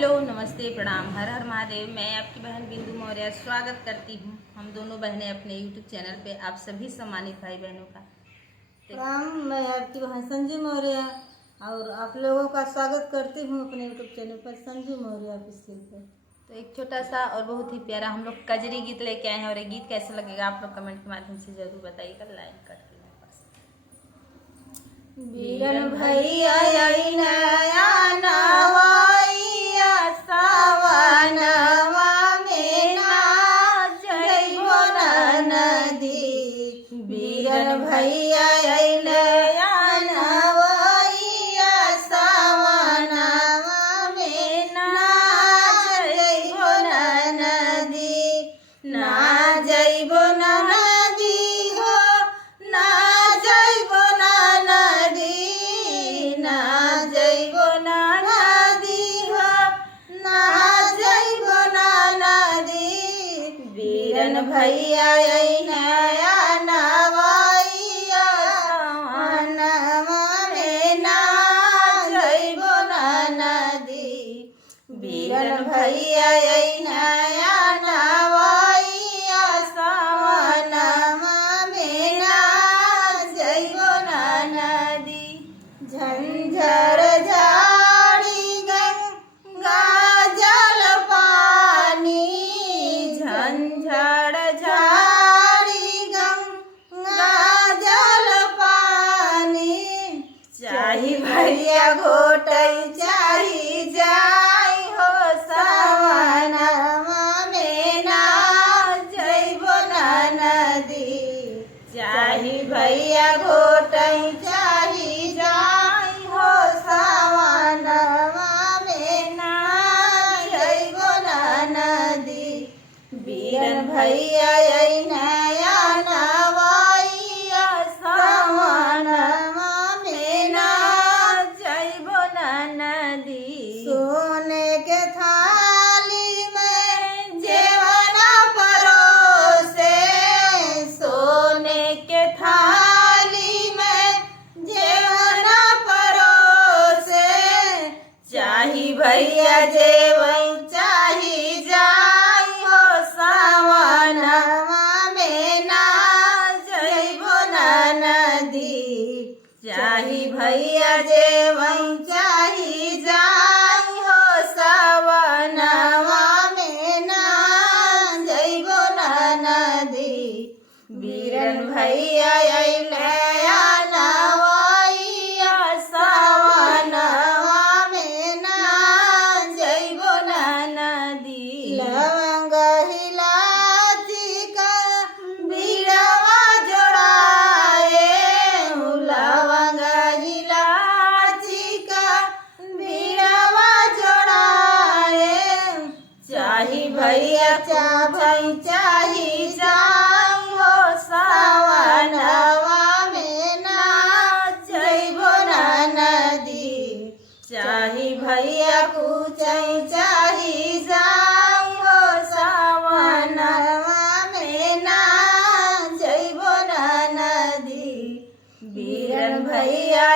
Hello नमस्ते प्रणाम हर हर महादेव। मैं आपकी बहन बिंदु मौर्य स्वागत करती हूँ। हम दोनों बहनें अपने यूट्यूब चैनल पे आप सभी सम्मानित भाई बहनों का प्रणाम। मैं आपकी बहन संजू मौर्य और आप लोगों का स्वागत करती हूँ अपने यूट्यूब चैनल पर संजू मौर्य ऑफिशियल पर। तो एक छोटा सा और बहुत ही प्यारा हम लोग कजरी गीत लेके आए हैं और ये गीत कैसा लगेगा आप लोग कमेंट के माध्यम से जरूर बताइएगा। लाइक करके बीरन भैया नया नवाइया सावनवा में ना जइबो नदी। बीरन भैया नया नवाइया सावनवा में ना जइबो नदी। ना जइबो नदी हो ना जइबो नदी। ना जइबो नदी हो ना जइबो नदी। बीरन भैया नया नवाइया सावनवा में ना जइबो नदी। बीरन भैया नया नवाइया सावनवा में ना जइबो नदी। झंझर झाड़ी गंगा जल पानी। झंझर झाड़ी गंगा जल पानी। चाही भैया घोटई चाही जाई हो सावनवा में ना जइबो नदी। चाही भैया घोटई चाही जाई हो सावनवा में ना जइबो नदी। बीरन भैया नया नवाइया सावनवा में ना जइबो नदी। सोने के थाली में जेवना परोसे। सोने के थाली में जेवना परोसे। चाही भैया जेवई चाही जाई हो सावनवा में ना जइबो नदी। चाही भैया जेवई चाही जाई हो सावनवा में ना जइबो नदी। बीरन भैया नया नवाइया सावनवा में ना जइबो नदी। लवंग इलायची का बीड़वा जोड़ाए। लवंग इलायची का बीड़वा जोड़ाए। चाही भैया चाभई चाही जाई हो सावनवा में ना जइबो नदी। चाही भैया कुचई चाही जाई हो सावनवा में ना जइबो नदी। बीरन भैया